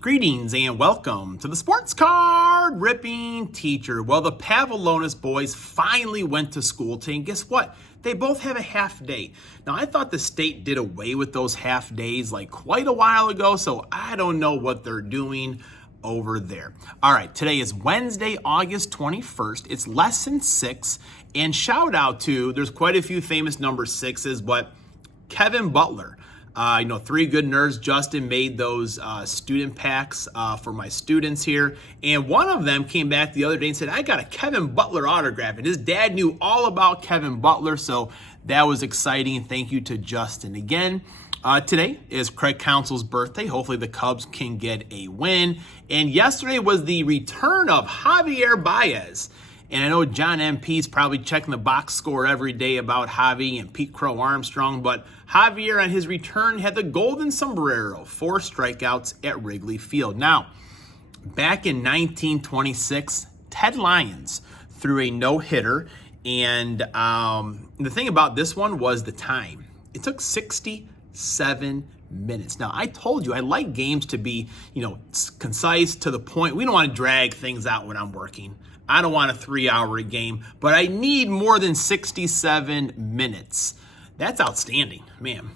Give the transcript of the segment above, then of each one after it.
Greetings and welcome to the Sports Card Ripping Teacher. Well, the Pavlonis boys finally went to school today, and guess what? They both have a half day. Now, I thought the state did away with those half days like quite a while ago, so I don't know what they're doing over there. All right, today is Wednesday, August 21st. It's lesson 6, and shout out to, there's quite a few famous number 6s, but Kevin Butler. 3 Good Nerds. Justin made those student packs for my students here. And one of them came back the other day and said, I got a Kevin Butler autograph. And his dad knew all about Kevin Butler, so that was exciting. Thank you to Justin again. Today is Craig Counsell's birthday. Hopefully the Cubs can get a win. And yesterday was the return of Javier Baez. And I know John MP's probably checking the box score every day about Javi and Pete Crow Armstrong, but Javier on his return had the golden sombrero, 4 strikeouts at Wrigley Field. Now, back in 1926, Ted Lyons threw a no-hitter, and the thing about this one was the time. It took 67 minutes. Now, I told you I like games to be, concise, to the point. We don't want to drag things out when I'm working. I don't want a 3-hour game, but I need more than 67 minutes. That's outstanding, man.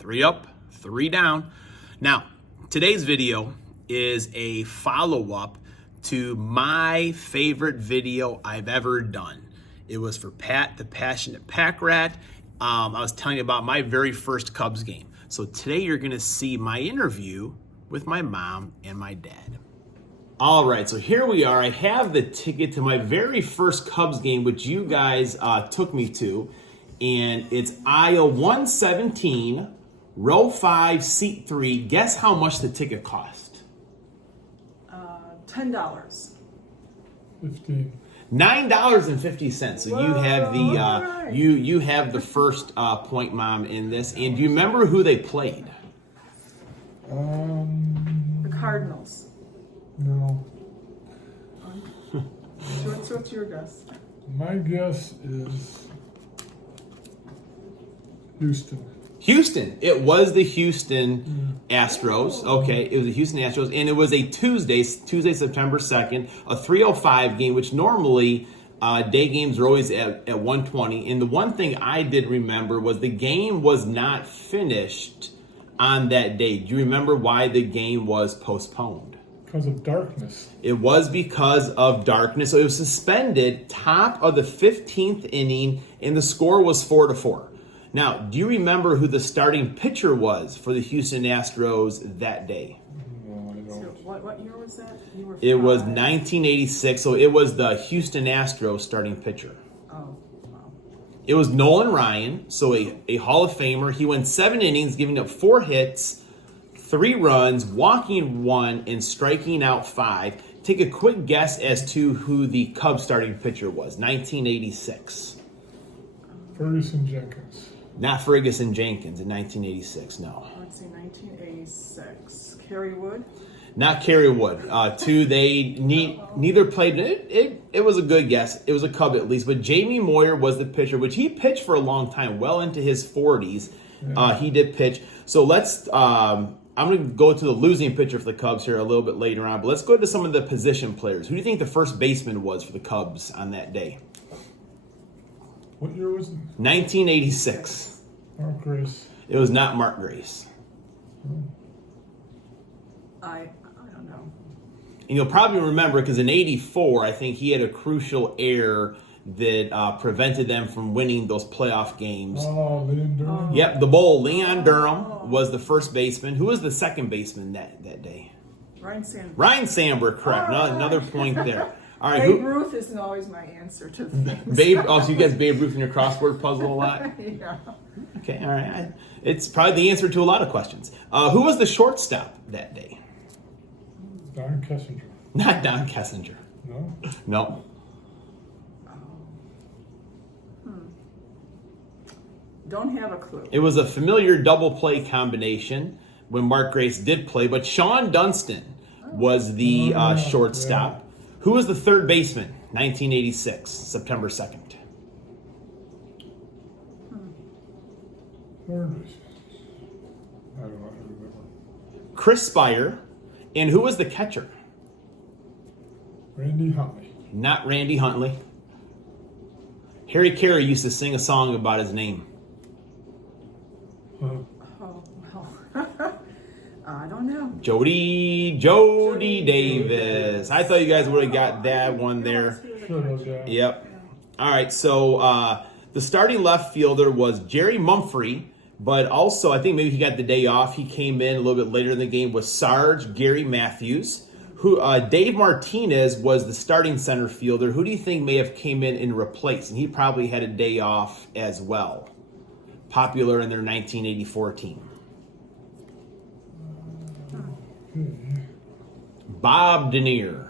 3 up, 3 down. Now, today's video is a follow-up to my favorite video I've ever done. It was for Pat, the Passionate Pack Rat. I was telling you about my very first Cubs game. So today you're gonna see my interview with my mom and my dad. All right, so here we are. I have the ticket to my very first Cubs game, which you guys took me to, and it's aisle 117, row 5, seat 3. Guess how much the ticket cost? $10. 15. $9.50. So you have the Alright. you have the first point, Mom, in this. And do you remember who they played? The Cardinals. No. What's your guess? My guess is Houston. Houston. It was the Houston Astros. Okay, it was the Houston Astros, and it was a Tuesday, September 2nd, a 3:05 game, which normally day games are always at 1:20. And the one thing I did remember was the game was not finished on that day. Do you remember why the game was postponed? Because of darkness. It was because of darkness. So it was suspended top of the 15th inning, and the score was 4-4. Now, do you remember who the starting pitcher was for the Houston Astros that day? No, I So don't. what year was that? You were It was 5. 1986, so it was the Houston Astros starting pitcher. Oh, wow. It was Nolan Ryan, so a Hall of Famer. He went 7 innings, giving up 4 hits, 3 runs, walking 1, and striking out 5. Take a quick guess as to who the Cubs starting pitcher was. 1986. Ferguson Jenkins. Not Ferguson Jenkins in 1986, no. Let's see, 1986. Kerry Wood. Not Kerry Wood. Neither played. It was a good guess. It was a Cub at least. But Jamie Moyer was the pitcher, which he pitched for a long time, well into his 40s. He did pitch. So let's. I'm going to go to the losing pitcher for the Cubs here a little bit later on. But let's go to some of the position players. Who do you think the first baseman was for the Cubs on that day? What year was it? 1986. Mark Grace. It was not Mark Grace. I don't know. And you'll probably remember because in 84, I think he had a crucial error that prevented them from winning those playoff games. Oh, Leon Durham. Yep, the Bull, Leon Durham, was the first baseman. Who was the second baseman that day? Ryan Sandberg. Ryan Sandberg, correct. All right. Another point there. All right, Babe Ruth isn't always my answer to things. so you guys Babe Ruth in your crossword puzzle a lot? Yeah. Okay, all right. It's probably the answer to a lot of questions. Who was the shortstop that day? Don Kessinger. Not Don Kessinger. No. No. Don't have a clue. It was a familiar double play combination when Mark Grace did play, but Sean Dunston was the shortstop. Who was the third baseman? 1986, September 2nd. Third base. I don't know. I don't remember. Chris Spire And who was the catcher? Randy Huntley. Not Randy Huntley. Harry Carey used to sing a song about his name. Oh, well. I don't know. Jody Davis. I thought you guys would have got that one there. Should have, yeah. Yep. All right, so the starting left fielder was Jerry Mumphrey, but also I think maybe he got the day off. He came in a little bit later in the game with Sarge Gary Matthews. Who Dave Martinez was the starting center fielder. Who do you think may have came in and replaced? And he probably had a day off as well. Popular in their 1984 team. Bob Denier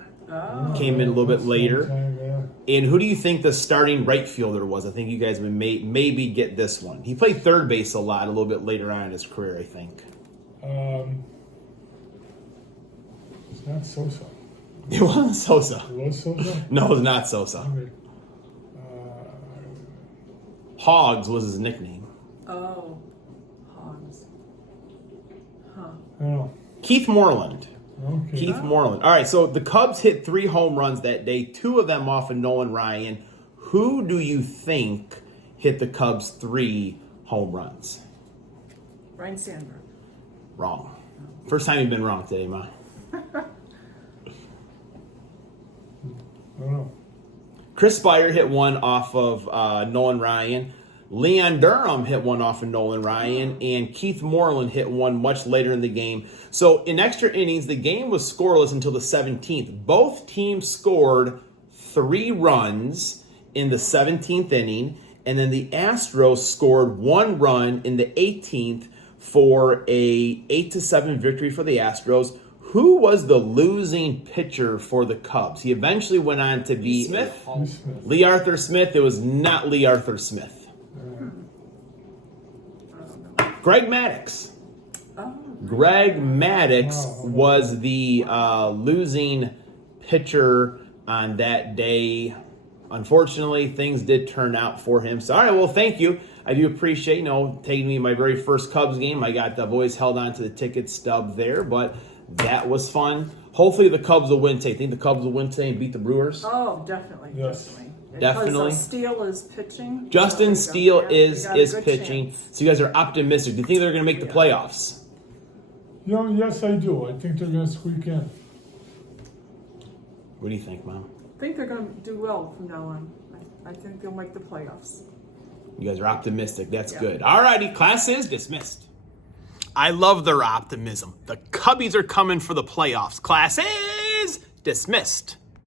came in a little bit later. Sometime, yeah. And who do you think the starting right fielder was? I think you guys would maybe get this one. He played third base a lot a little bit later on in his career, I think. It's not Sosa. It wasn't Sosa. It was Sosa? No, it was not Sosa. Okay. Hogs was his nickname. Oh, Hogs. Huh. Oh, Keith Moreland. okay. Keith Moreland. All right, so the Cubs hit 3 home runs that day, 2 of them off of Nolan Ryan. Who do you think hit the Cubs 3 home runs? Ryan Sandberg. Wrong. First time you've been wrong today, Ma. I don't know. Chris Spire hit one off of Nolan Ryan. Leon Durham hit one off of Nolan Ryan. And Keith Moreland hit one much later in the game. So in extra innings, the game was scoreless until the 17th. Both teams scored 3 runs in the 17th inning. And then the Astros scored 1 run in the 18th for a 8-7 victory for the Astros. Who was the losing pitcher for the Cubs? He eventually went on to be Smith. Lee Arthur Smith. It was not Lee Arthur Smith. Greg Maddux. Oh, Greg Maddux Wow. was the losing pitcher on that day. Unfortunately, things did turn out for him. So, all right, well, thank you. I do appreciate, taking me my very first Cubs game. I got the boys held on to the ticket stub there, but that was fun. Hopefully the Cubs will win today. Think the Cubs will win today and beat the Brewers? oh, definitely. Yes. Definitely. Because Steele is pitching. Justin So, Steele yeah, we got a is good pitching. chance. So you guys are optimistic. Do you think they're going to make the playoffs? Yes, I do. I think they're going to squeak in. What do you think, Mom? I think they're going to do well from now on. I think they'll make the playoffs. You guys are optimistic. That's Yeah. good. All righty, class is dismissed. I love their optimism. The Cubbies are coming for the playoffs. Class is dismissed.